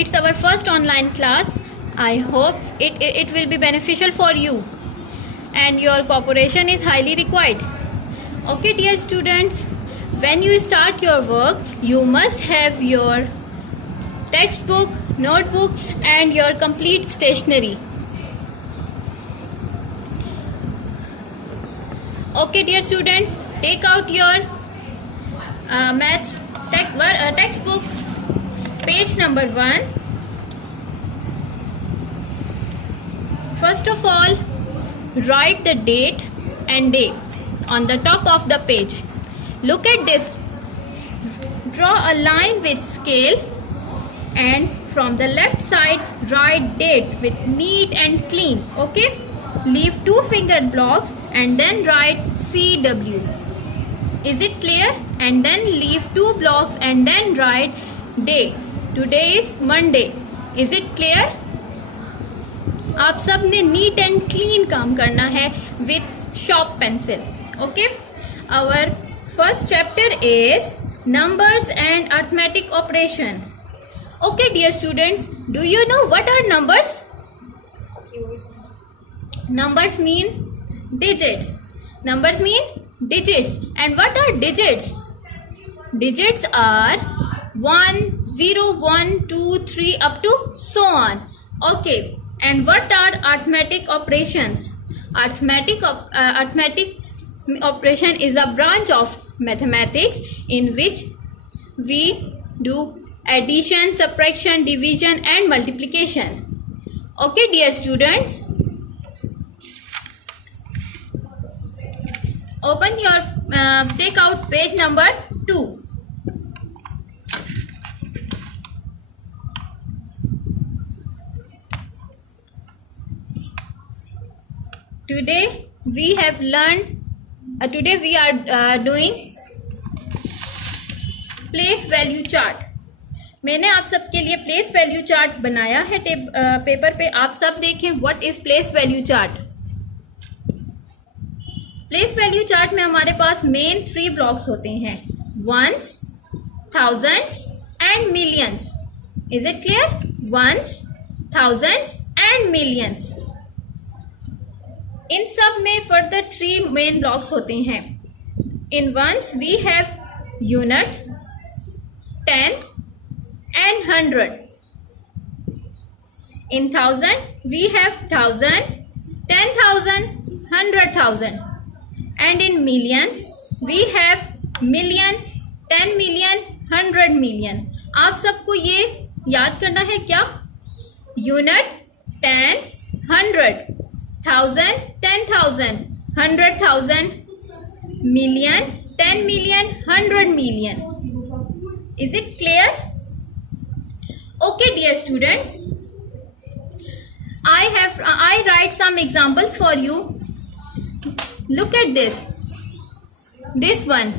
it's our first online class. I hope it will be beneficial for you, and your cooperation is highly required. Okay dear students, when you start your work, you must have your textbook, notebook and your complete stationery. Okay dear students, take out your maths textbook, page number 1. First of all, write the date and day on the top of the page. Look at this. Draw a line with scale, and from the left side write date with neat and clean. Okay, leave 2 finger blocks and then write CW. Is it clear? And then leave 2 blocks and then write day. Today is Monday. Is it clear? आप सब ने neat and clean काम करना है with sharp pencil. Okay, our first chapter is numbers and arithmetic operation. Okay dear students, do you know what are numbers? Numbers means digits. Numbers mean digits. And what are digits? Digits are 1, 0, 1, 2, 3 up to so on. Okay. And what are arithmetic operations? Arithmetic operation is a branch of mathematics in which we do addition, subtraction, division and multiplication. Okay dear students, open your take out page number 2. Today we have learned today we are doing place value chart. मैंने आप सबके लिए place value chart बनाया है paper पे. आप सब देखें what is place value chart. Place value chart में हमारे पास मेन 3 ब्लॉक्स होते हैं, ones, thousands and millions. Is it clear? Ones, thousands and millions. इन सब में फर्दर 3 मेन ब्लॉक्स होते हैं. In ones we have unit, 10 and 100. In thousand we have 1000, 10,000, 100,000. And in million we have million, 10 million, 100 million. आप सबको ये याद करना है क्या? Unit 10, 100, 1000, 10,000, 100,000, million, 10 million, 100 million. Is it clear? Okay dear students, I write some examples for you. Look at this one.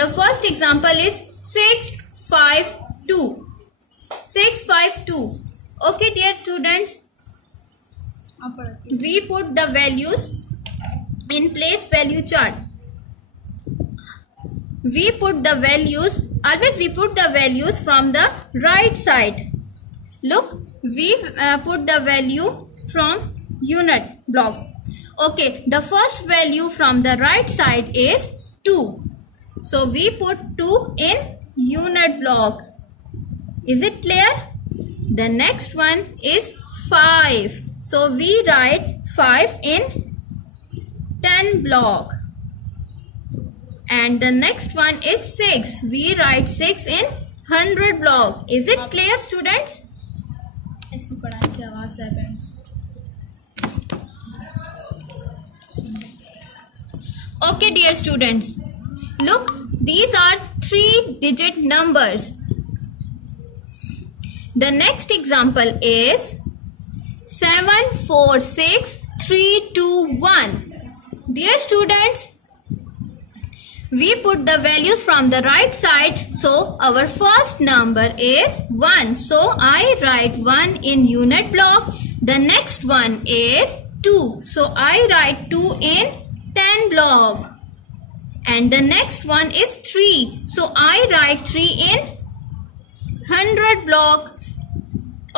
The first example is 652. 652. Okay dear students, we put the values in place value chart. We put the values, always we put the values from the right side. Look, we put the value from unit block. Okay, the first value from the right side is 2. So we put 2 in unit block. Is it clear? The next one is 5. So we write 5 in 10 block. And the next one is 6. We write 6 in 100 block. Is it clear students? ऐसी पढ़ाई की आवाज है parents. Okay dear students, look, these are 3-digit numbers. The next example is 746321. Dear students, we put the values from the right side. So our first number is 1. So I write 1 in unit block. The next one is 2. So I write 2 in 10 block. And the next one is 3. So I write 3 in 100 block.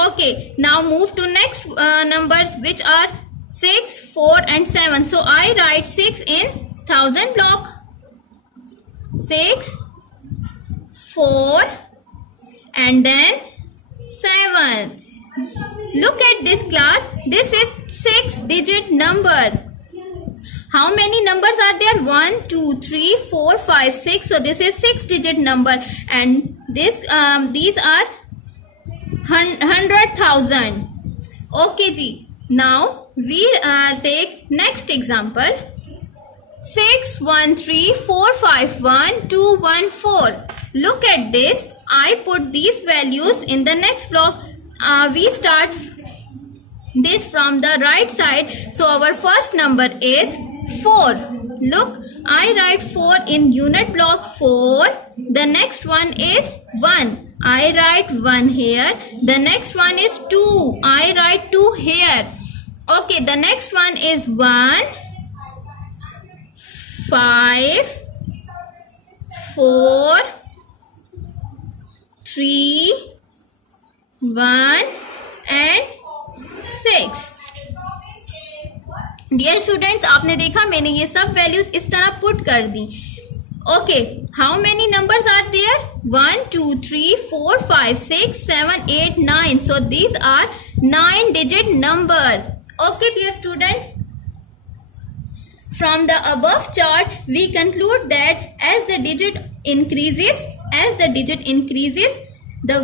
Okay, now move to next numbers, which are 6, 4 and 7. So I write 6 in 1000 block. 6, 4 and then 7. Look at this class. This is 6-digit number. How many numbers are there? 1, 2, 3, 4, 5, 6. So this is 6-digit number, and these are 100,000. Okay ji. Now we take next example. 6, 1, 3, 4, 5, 1, 2, 1, 4. Look at this. I put these values in the next block. We start this from the right side. So our first number is 4. Look, I write 4 in unit block 4. The next one is 1. I write 1 here. The next one is 2. I write 2 here. Okay, the next one is 1, 5, 4, 3, 1 and 6. Dear students, आपने देखा मैंने ये सब values इस तरह put कर दी. Okay, how many numbers are there? 1, 2, 3, 4, 5, 6, 7, 8, 9. So these are 9-digit number. Okay, dear student. From the above chart, we conclude that as the digit increases, the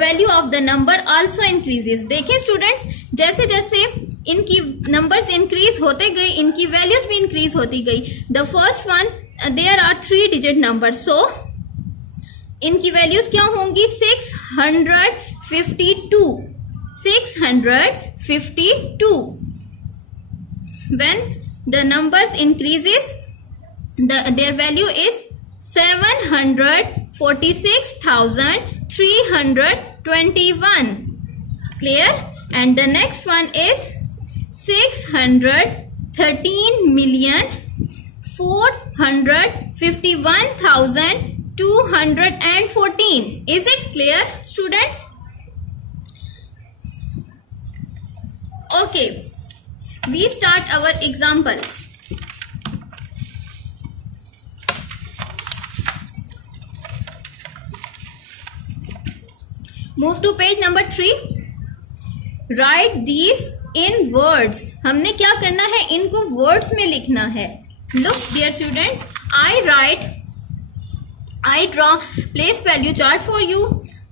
value of the number also increases. देखिए students, जैसे जैसे इनकी numbers increase होते गए, इनकी values भी increase होती गई. The first one, there are 3-digit number. So इनकी वैल्यूज क्या होंगी? 652. 652. When the numbers increases, their value is 746,321. Clear? And the next one is 613,451,214. Is it clear, students? Okay, we start our examples. Move to page number 3. Write these in words. हमने क्या करना है? इनको words में लिखना है. Look, dear students, I draw place value chart for you.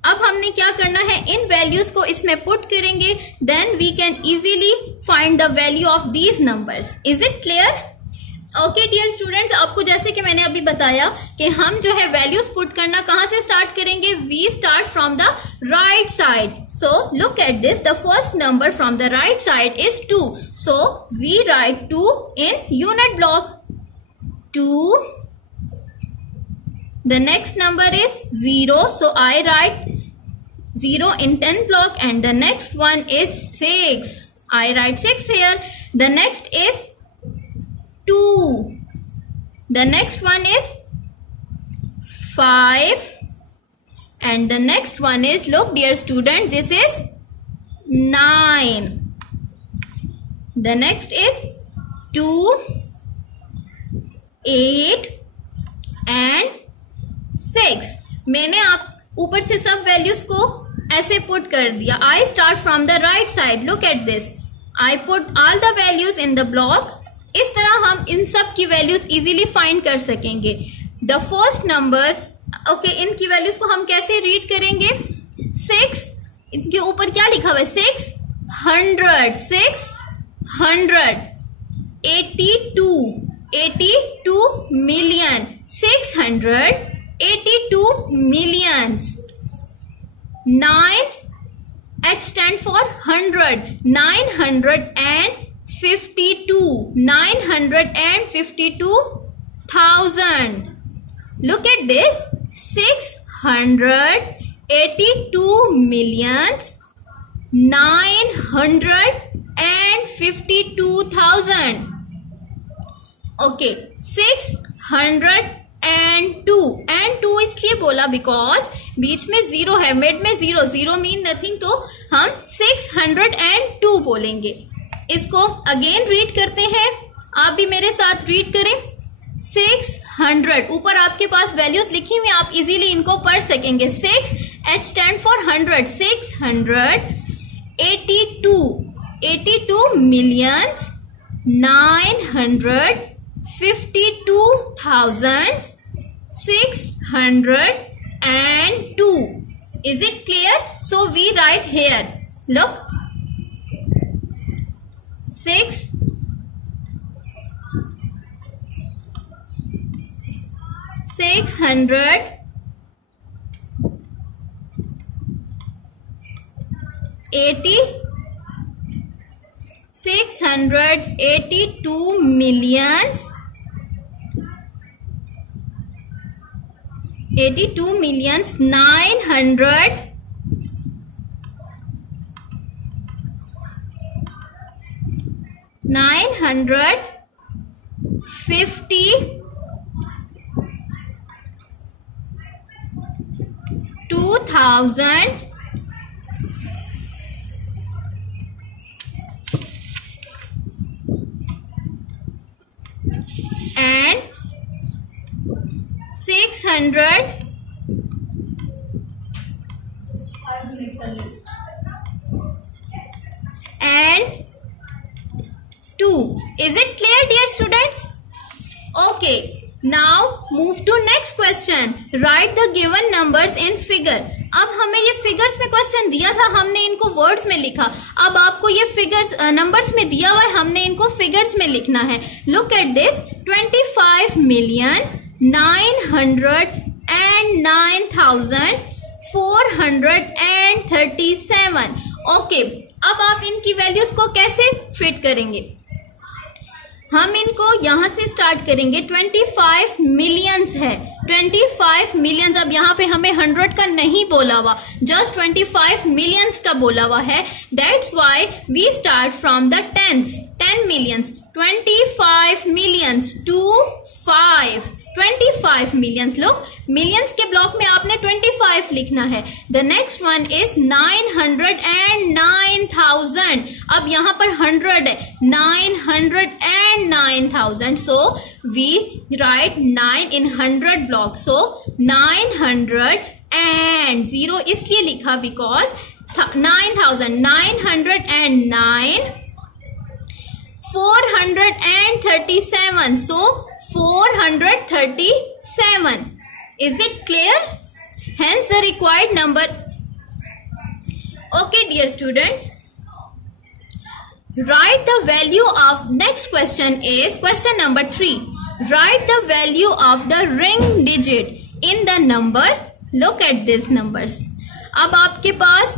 अब हमने क्या करना है? इन values को इसमें put करेंगे. Then we can easily find the value of these numbers. Is it clear? Okay dear students, आपको जैसे कि मैंने अभी बताया कि हम जो है वैल्यूज पुट करना कहां से स्टार्ट करेंगे? We start from the right side. So look at this. The first number from the right side is 2. So we write 2 in unit block. 2. The next number is 0. So I write 0 in 10 block, and the next one is 6. I write 6 here. The next is 2. The next one is 5, and the next one is, look dear student, this is 9. The next is 2, 8 and 6. मैंने आप ऊपर से सब values को ऐसे put कर दिया. I start from the right side. Look at this. I put all the values in the block. इस तरह हम इन सब की वैल्यूज इजीली फाइंड कर सकेंगे. द फर्स्ट नंबर, ओके, इनकी वैल्यूज को हम कैसे रीड करेंगे? 6, इनके ऊपर क्या लिखा हुआ है? 600. 82 million. 682 millions. 9, H stand for 100. 952,000. Look at this. 682 millions 952,000. Okay, 600 and to इसलिए बोला बिकॉज बीच में जीरो है, मिड में जीरो मीन नथिंग, तो हम 602 बोलेंगे। इसको अगेन रीड करते हैं, आप भी मेरे साथ रीड करें। 600, ऊपर आपके पास वैल्यूज लिखी हुई, आप इजीली इनको पढ़ सकेंगे। 6 H stand for 100, 682 millions 952,602. Is it clear? So we write here, look, 682 millions 952,000 and 602. Is it clear, dear students? Okay, now move to next question. Write the given numbers in figure. अब हमें ये figures में question दिया था, हमने इनको words में लिखा। अब आपको ये फिगर्स नंबर्स में दिया हुआ है, हमने इनको फिगर्स में लिखना है। Look at this, 25,909,437। ओके, अब आप इनकी वैल्यूज को कैसे फिट करेंगे? हम इनको यहां से स्टार्ट करेंगे। 25 मिलियंस है, 25 मिलियंस। अब यहाँ पे हमें 100 का नहीं बोला हुआ, जस्ट 25 मिलियंस का बोला हुआ है। That's why we start from the tens, 10 millions, 25 millions to 5, 25 millions. लोग, मिलियंस के ब्लॉक में आपने 25 लिखना है। The next one is 909,000। अब यहाँ पर 100 है, 909,000, so we write 9 in 100 block. So 900 and 0 इसलिए लिखा because 9,000, 909, 437, so 437. Is it clear? Hence the required number. Okay, dear students, write the value of, next question is question number 3. Write the value of the ring digit in the number. Look at these numbers. अब आपके पास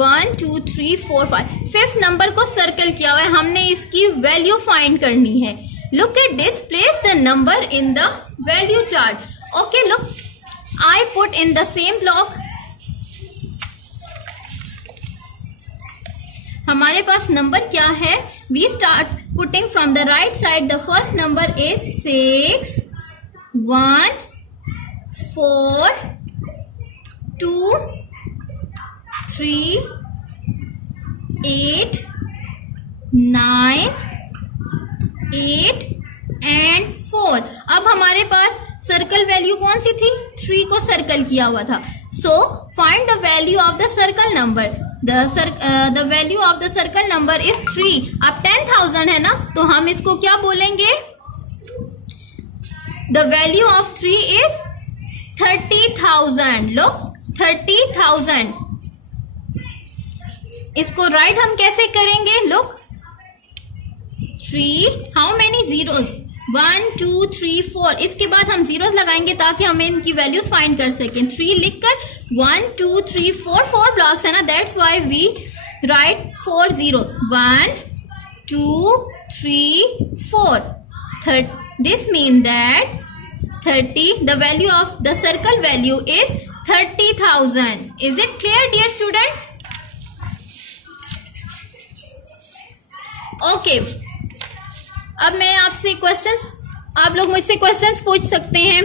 1 2 3 4 5, 5th number को circle किया हुआ है, हमने इसकी value find करनी है। Look at this, place the number in the value chart. Okay, look, I put in the same block. हमारे पास नंबर क्या है? We start putting from the right side. The first number is 6 1 4 2 3 8 9 8 and 4. अब हमारे पास circle value कौन सी थी? 3 को circle किया हुआ था। So find the value of the circle number. The value of the circle number is 3। अब 10,000 है ना, तो हम इसको क्या बोलेंगे? The value of 3 is 30,000। लो, 30,000। इसको राइट हम कैसे करेंगे? Look, 3, how many zeros? 1 2 3 4। इसके बाद हम जीरोस लगाएंगे ताकि हमें इनकी वैल्यूज फाइंड कर सकें। 3 लिखकर 1 2 3 4 ब्लॉक्स है ना, that's why we write 4 zero. 1 2 3 4। This mean that 30, the value of the circle value is 30,000. Is it clear, dear students? Okay, अब मैं आपसे क्वेश्चंस, आप लोग मुझसे क्वेश्चंस पूछ सकते हैं।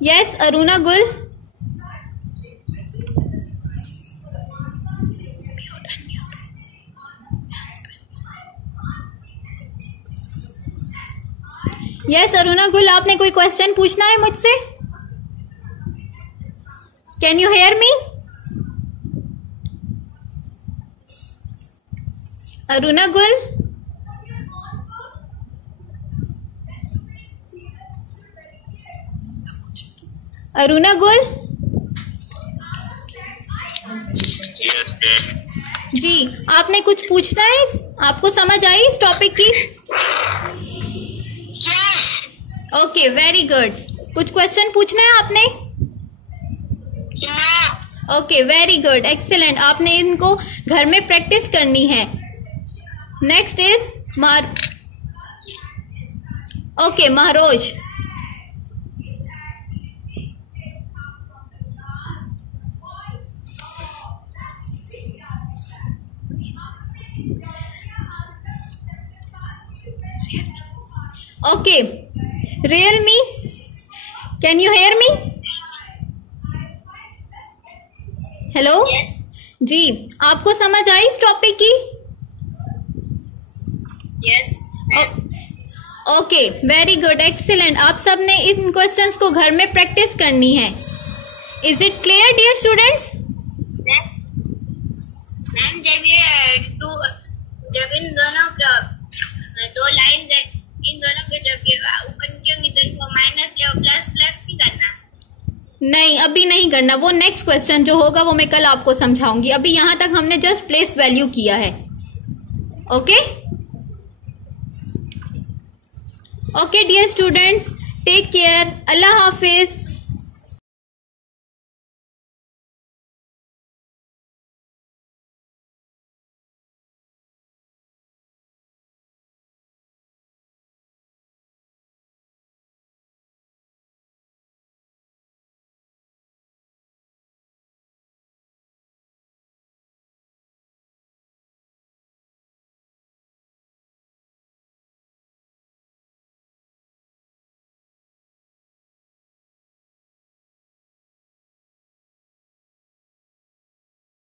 Yes, Aruna Gul. Yes, Aruna Gul, आपने कोई क्वेश्चन पूछना है मुझसे? Can you hear me? Aruna Gul. Aruna Gul. जी, आपने कुछ पूछना है? आपको समझ आई इस टॉपिक की? Okay, very good. कुछ क्वेश्चन पूछना है आपने? Okay, very good, excellent. आपने इनको घर में प्रैक्टिस करनी है। Next is Mahroz. Okay, Realme, can you hear me? Hello. yes. जी, आपको समझ आई इस टॉपिक की? yes. Okay, very good, excellent. आप सब ने इन क्वेश्चंस को घर में प्रैक्टिस करनी है। Is it clear dear students? Ma'am, जब इन दोनों का दो लाइंस है, इन दोनों के जब ऊपर नीचे होंगी तो इनको माइनस या प्लस प्लस नहीं करना। नहीं, अभी नहीं करना। वो नेक्स्ट क्वेश्चन जो होगा वो मैं कल आपको समझाऊंगी। अभी यहाँ तक हमने जस्ट प्लेस वैल्यू किया है। Okay okay dear students, take care. अल्लाह हाफिज।